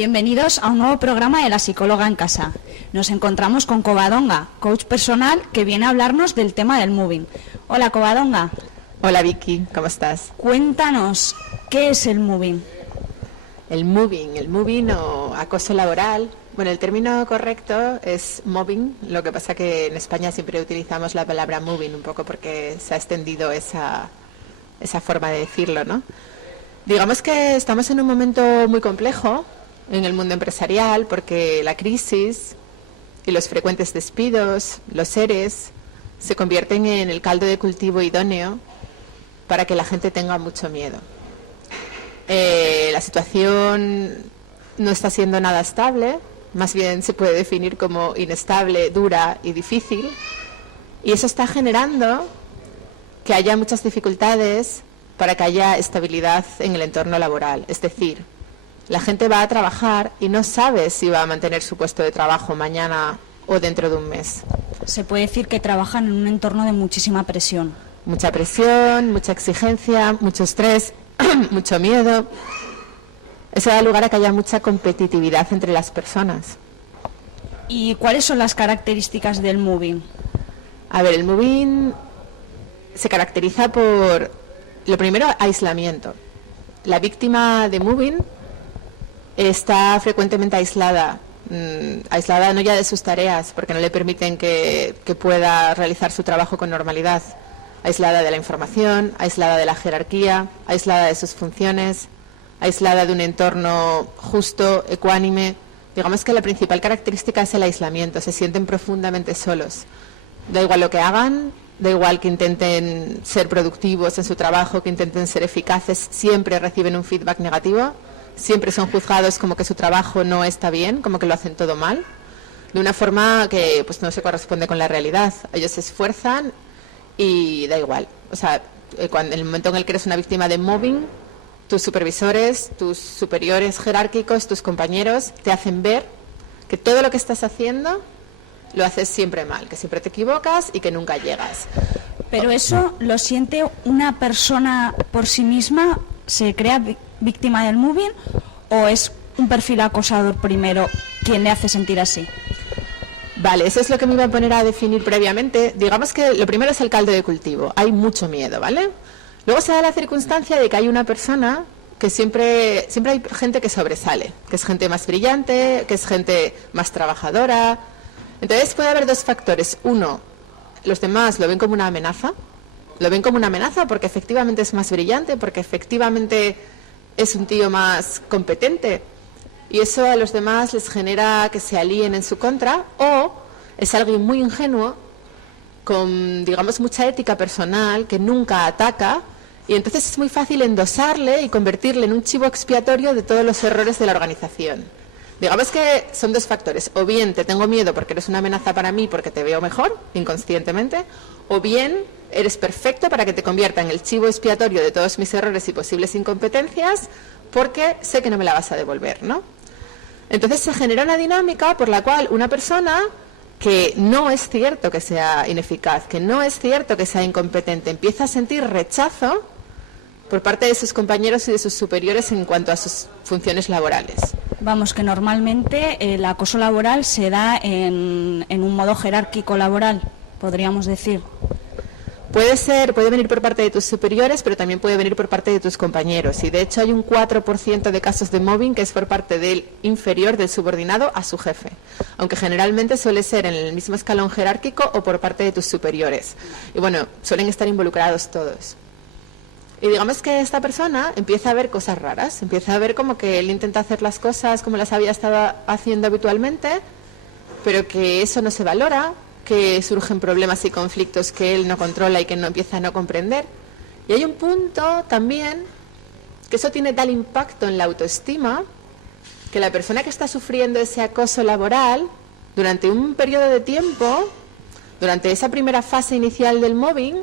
Bienvenidos a un nuevo programa de La Psicóloga en Casa. Nos encontramos con Covadonga, coach personal que viene a hablarnos del tema del moving. Hola, Covadonga. Hola, Vicky, ¿cómo estás? Cuéntanos, ¿qué es el moving? El moving o acoso laboral. Bueno, el término correcto es mobbing, lo que pasa que en España siempre utilizamos la palabra moving un poco porque se ha extendido esa forma de decirlo, ¿no? Digamos que estamos en un momento muy complejo en el mundo empresarial porque la crisis y los frecuentes despidos, los ERES, se convierten en el caldo de cultivo idóneo para que la gente tenga mucho miedo. La situación no está siendo nada estable, más bien se puede definir como inestable, dura y difícil, y eso está generando que haya muchas dificultades para que haya estabilidad en el entorno laboral. Es decir, la gente va a trabajar y no sabe si va a mantener su puesto de trabajo mañana o dentro de un mes. Se puede decir que trabajan en un entorno de muchísima presión. Mucha presión, mucha exigencia, mucho estrés, mucho miedo. Eso da lugar a que haya mucha competitividad entre las personas. ¿Y cuáles son las características del moving? A ver, el moving se caracteriza por, lo primero, aislamiento. La víctima de moving está frecuentemente aislada no ya de sus tareas, porque no le permiten que pueda realizar su trabajo con normalidad, aislada de la información, aislada de la jerarquía, aislada de sus funciones, aislada de un entorno justo, ecuánime. Digamos que la principal característica es el aislamiento, se sienten profundamente solos. Da igual lo que hagan, da igual que intenten ser productivos en su trabajo, que intenten ser eficaces, siempre reciben un feedback negativo, siempre son juzgados como que su trabajo no está bien, como que lo hacen todo mal, de una forma que pues no se corresponde con la realidad. Ellos se esfuerzan y da igual. O sea, en el momento en el que eres una víctima de mobbing, tus supervisores, tus superiores jerárquicos, tus compañeros te hacen ver que todo lo que estás haciendo lo haces siempre mal, que siempre te equivocas y que nunca llegas. Pero eso lo siente una persona por sí misma, se crea víctima del moving, o es un perfil acosador primero quien le hace sentir así. Vale, eso es lo que me iba a poner a definir previamente. Digamos que lo primero es el caldo de cultivo. Hay mucho miedo, ¿vale? Luego se da la circunstancia de que hay una persona que siempre hay gente que sobresale, que es gente más brillante, que es gente más trabajadora. Entonces puede haber dos factores. Uno, los demás lo ven como una amenaza. Lo ven como una amenaza porque efectivamente es más brillante, porque efectivamente es un tío más competente. Y eso a los demás les genera que se alíen en su contra, o es alguien muy ingenuo, con, digamos, mucha ética personal, que nunca ataca, y entonces es muy fácil endosarle y convertirle en un chivo expiatorio de todos los errores de la organización. Digamos que son dos factores: o bien te tengo miedo porque eres una amenaza para mí porque te veo mejor, inconscientemente, o bien eres perfecto para que te convierta en el chivo expiatorio de todos mis errores y posibles incompetencias porque sé que no me la vas a devolver, ¿no? Entonces se genera una dinámica por la cual una persona que no es cierto que sea ineficaz, que no es cierto que sea incompetente, empieza a sentir rechazo por parte de sus compañeros y de sus superiores en cuanto a sus funciones laborales. Vamos, que normalmente el acoso laboral se da en un modo jerárquico laboral, podríamos decir. Puede venir por parte de tus superiores, pero también puede venir por parte de tus compañeros. Y de hecho hay un 4% de casos de mobbing que es por parte del inferior, del subordinado, a su jefe. Aunque generalmente suele ser en el mismo escalón jerárquico o por parte de tus superiores. Y bueno, suelen estar involucrados todos. Y digamos que esta persona empieza a ver cosas raras. Empieza a ver como que él intenta hacer las cosas como las había estado haciendo habitualmente, pero que eso no se valora, que surgen problemas y conflictos que él no controla y que no empieza a no comprender. Y hay un punto también que eso tiene tal impacto en la autoestima que la persona que está sufriendo ese acoso laboral durante un periodo de tiempo, durante esa primera fase inicial del mobbing,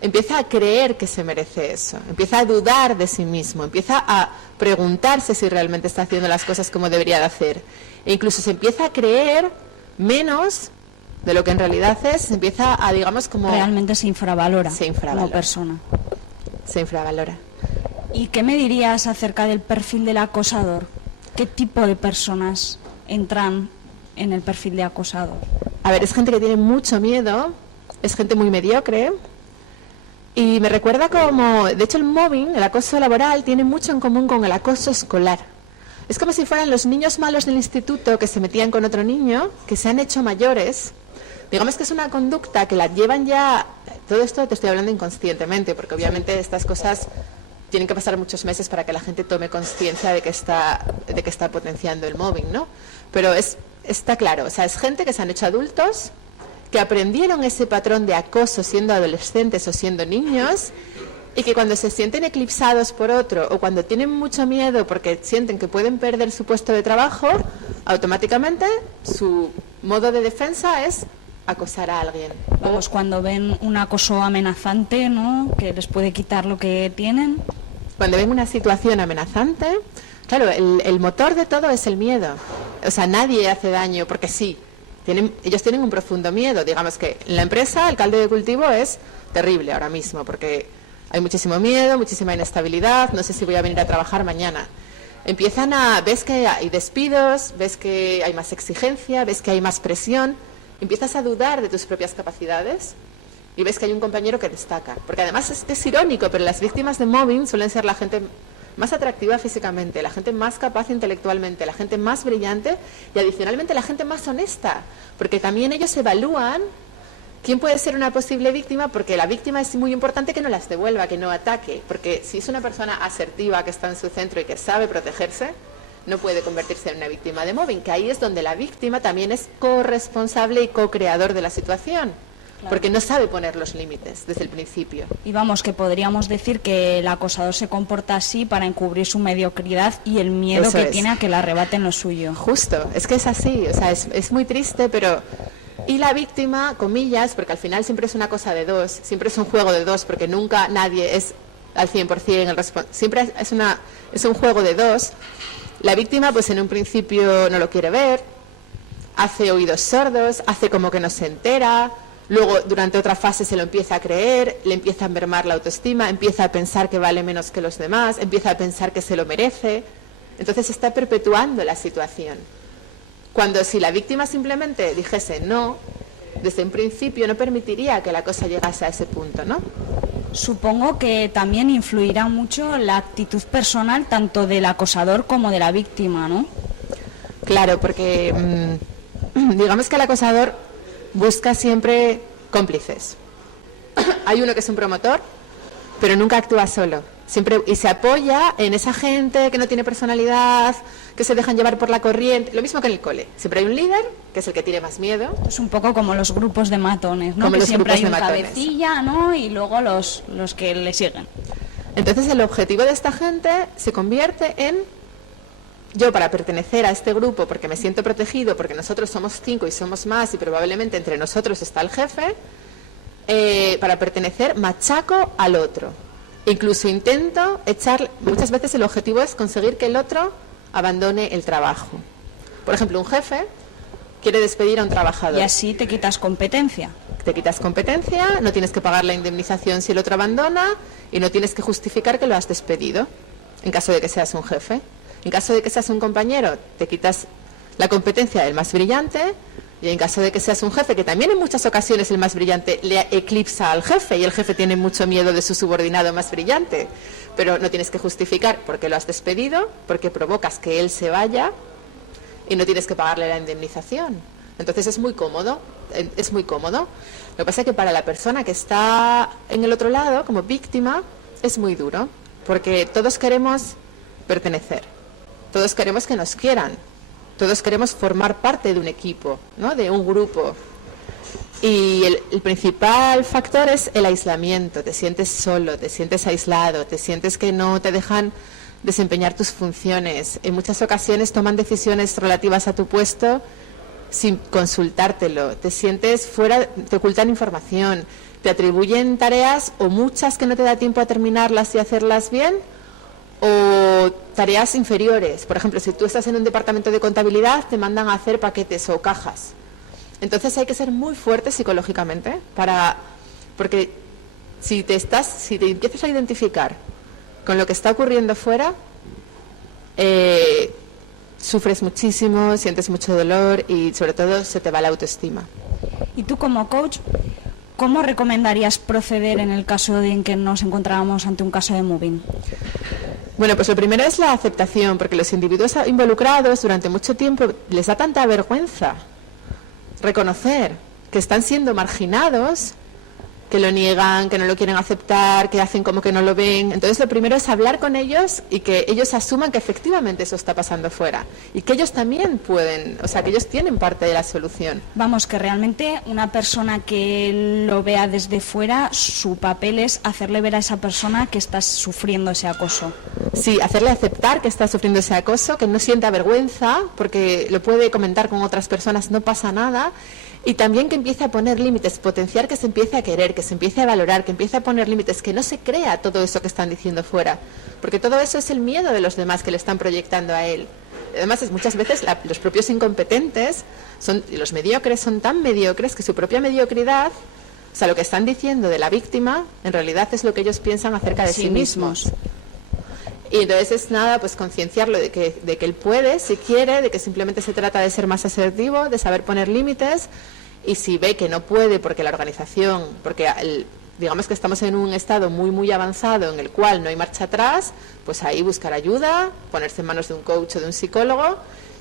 empieza a creer que se merece eso, empieza a dudar de sí mismo, empieza a preguntarse si realmente está haciendo las cosas como debería de hacer, e incluso se empieza a creer menos de lo que en realidad es, se empieza a, digamos, como... Realmente se infravalora como persona. Se infravalora. ¿Y qué me dirías acerca del perfil del acosador? ¿Qué tipo de personas entran en el perfil de acosador? A ver, es gente que tiene mucho miedo, es gente muy mediocre. Y me recuerda como, de hecho el mobbing, el acoso laboral, tiene mucho en común con el acoso escolar. Es como si fueran los niños malos del instituto que se metían con otro niño, que se han hecho mayores. Digamos que es una conducta que la llevan ya, todo esto te estoy hablando inconscientemente, porque obviamente estas cosas tienen que pasar muchos meses para que la gente tome conciencia de que está potenciando el mobbing, ¿no? Pero está claro, o sea, es gente que se han hecho adultos, que aprendieron ese patrón de acoso siendo adolescentes o siendo niños, y que cuando se sienten eclipsados por otro o cuando tienen mucho miedo porque sienten que pueden perder su puesto de trabajo, automáticamente su modo de defensa es acosar a alguien. Vamos, cuando ven un acoso amenazante, ¿no?, que les puede quitar lo que tienen. Cuando ven una situación amenazante, claro, el motor de todo es el miedo. O sea, nadie hace daño porque sí. Ellos tienen un profundo miedo. Digamos que en la empresa el caldo de cultivo es terrible ahora mismo porque hay muchísimo miedo, muchísima inestabilidad, no sé si voy a venir a trabajar mañana. Ves que hay despidos, ves que hay más exigencia, ves que hay más presión, empiezas a dudar de tus propias capacidades y ves que hay un compañero que destaca. Porque además es irónico, pero las víctimas de mobbing suelen ser la gente más atractiva físicamente, la gente más capaz intelectualmente, la gente más brillante y adicionalmente la gente más honesta, porque también ellos evalúan quién puede ser una posible víctima, porque la víctima es muy importante que no las devuelva, que no ataque, porque si es una persona asertiva que está en su centro y que sabe protegerse, no puede convertirse en una víctima de mobbing, que ahí es donde la víctima también es corresponsable y co-creador de la situación. Claro. Porque no sabe poner los límites desde el principio. Y vamos, que podríamos decir que el acosador se comporta así para encubrir su mediocridad y el miedo que tiene a que le arrebaten lo suyo. Justo, es que es así, o sea, es muy triste, pero... Y la víctima, comillas, porque al final siempre es una cosa de dos, siempre es un juego de dos, porque nunca nadie es al 100% siempre es un juego de dos. La víctima, pues en un principio no lo quiere ver, hace oídos sordos, hace como que no se entera... Luego, durante otra fase se lo empieza a creer, le empieza a mermar la autoestima, empieza a pensar que vale menos que los demás, empieza a pensar que se lo merece. Entonces está perpetuando la situación. Cuando si la víctima simplemente dijese no, desde un principio no permitiría que la cosa llegase a ese punto, ¿no? Supongo que también influirá mucho la actitud personal tanto del acosador como de la víctima, ¿no? Claro, porque digamos que el acosador busca siempre cómplices. Hay uno que es un promotor, pero nunca actúa solo. Siempre, y se apoya en esa gente que no tiene personalidad, que se dejan llevar por la corriente. Lo mismo que en el cole. Siempre hay un líder, que es el que tiene más miedo. Es un poco como los grupos de matones, ¿no? Como que siempre hay un matones. cabecilla, ¿no? Y luego los que le siguen. Entonces el objetivo de esta gente se convierte en... Yo, para pertenecer a este grupo, porque me siento protegido, porque nosotros somos 5 y somos más y probablemente entre nosotros está el jefe, para pertenecer machaco al otro. Incluso intento muchas veces el objetivo es conseguir que el otro abandone el trabajo. Por ejemplo, un jefe quiere despedir a un trabajador. Y así te quitas competencia. Te quitas competencia, no tienes que pagar la indemnización si el otro abandona y no tienes que justificar que lo has despedido, en caso de que seas un jefe. En caso de que seas un compañero, te quitas la competencia del más brillante, y en caso de que seas un jefe, que también en muchas ocasiones el más brillante le eclipsa al jefe, y el jefe tiene mucho miedo de su subordinado más brillante, pero no tienes que justificar por qué lo has despedido, porque provocas que él se vaya, y no tienes que pagarle la indemnización. Entonces es muy cómodo, es muy cómodo. Lo que pasa es que para la persona que está en el otro lado, como víctima, es muy duro, porque todos queremos pertenecer. Todos queremos que nos quieran, todos queremos formar parte de un equipo, ¿no? De un grupo. Y el principal factor es el aislamiento, te sientes solo, te sientes aislado, te sientes que no te dejan desempeñar tus funciones. En muchas ocasiones toman decisiones relativas a tu puesto sin consultártelo, te sientes fuera, te ocultan información, te atribuyen tareas o muchas que no te da tiempo a terminarlas y hacerlas bien, o tareas inferiores. Por ejemplo, si tú estás en un departamento de contabilidad, te mandan a hacer paquetes o cajas. Entonces hay que ser muy fuerte psicológicamente porque si te empiezas a identificar con lo que está ocurriendo fuera, sufres muchísimo, sientes mucho dolor y sobre todo se te va la autoestima. Y tú como coach, ¿cómo recomendarías proceder en el caso de en que nos encontrábamos ante un caso de mobbing? Bueno, pues lo primero es la aceptación, porque los individuos involucrados durante mucho tiempo les da tanta vergüenza reconocer que están siendo marginados, que lo niegan, que no lo quieren aceptar, que hacen como que no lo ven. Entonces lo primero es hablar con ellos y que ellos asuman que efectivamente eso está pasando fuera y que ellos también pueden, o sea, que ellos tienen parte de la solución. Vamos, que realmente una persona que lo vea desde fuera, su papel es hacerle ver a esa persona que está sufriendo ese acoso. Sí, hacerle aceptar que está sufriendo ese acoso, que no sienta vergüenza porque lo puede comentar con otras personas, no pasa nada. Y también que empiece a poner límites, potenciar que se empiece a querer, que se empiece a valorar, que empiece a poner límites, que no se crea todo eso que están diciendo fuera, porque todo eso es el miedo de los demás que le están proyectando a él. Además, muchas veces los propios incompetentes, los mediocres son tan mediocres que su propia mediocridad, o sea, lo que están diciendo de la víctima, en realidad es lo que ellos piensan acerca de sí mismos. Y entonces es nada, pues concienciarlo de que él puede, si quiere, de que simplemente se trata de ser más asertivo, de saber poner límites, y si ve que no puede porque la organización, porque digamos que estamos en un estado muy muy avanzado en el cual no hay marcha atrás, pues ahí buscar ayuda, ponerse en manos de un coach o de un psicólogo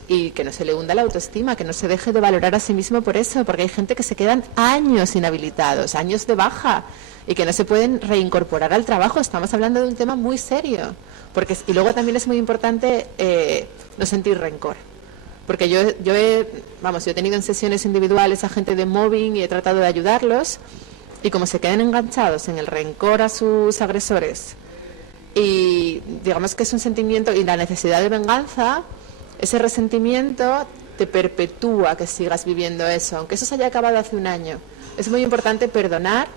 y que no se le hunda la autoestima, que no se deje de valorar a sí mismo por eso, porque hay gente que se quedan años inhabilitados, años de baja y que no se pueden reincorporar al trabajo. Estamos hablando de un tema muy serio. Y luego también es muy importante no sentir rencor, porque yo he tenido en sesiones individuales a gente de mobbing y he tratado de ayudarlos, y como se quedan enganchados en el rencor a sus agresores y digamos que es un sentimiento y la necesidad de venganza, ese resentimiento te perpetúa que sigas viviendo eso, aunque eso se haya acabado hace un año. Es muy importante perdonar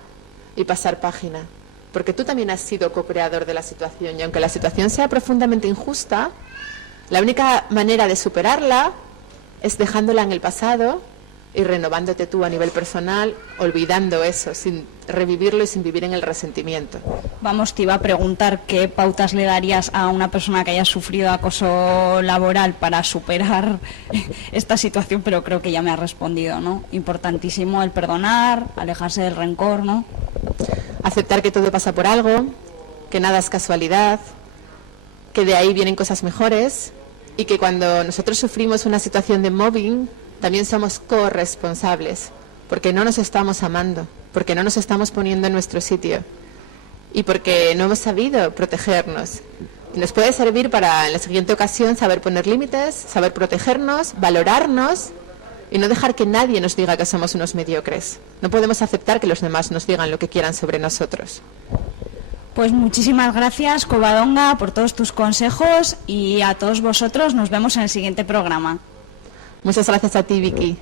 y pasar página, porque tú también has sido co-creador de la situación y aunque la situación sea profundamente injusta, la única manera de superarla es dejándola en el pasado y renovándote tú a nivel personal, olvidando eso, sin revivirlo y sin vivir en el resentimiento. Vamos, te iba a preguntar qué pautas le darías a una persona que haya sufrido acoso laboral para superar esta situación, pero creo que ya me has respondido, ¿no? Importantísimo el perdonar, alejarse del rencor, ¿no? Aceptar que todo pasa por algo, que nada es casualidad, que de ahí vienen cosas mejores y que cuando nosotros sufrimos una situación de mobbing también somos corresponsables, porque no nos estamos amando, porque no nos estamos poniendo en nuestro sitio y porque no hemos sabido protegernos. Y nos puede servir para en la siguiente ocasión saber poner límites, saber protegernos, valorarnos y no dejar que nadie nos diga que somos unos mediocres. No podemos aceptar que los demás nos digan lo que quieran sobre nosotros. Pues muchísimas gracias, Covadonga, por todos tus consejos y a todos vosotros nos vemos en el siguiente programa. Muchas gracias a ti, Vicky.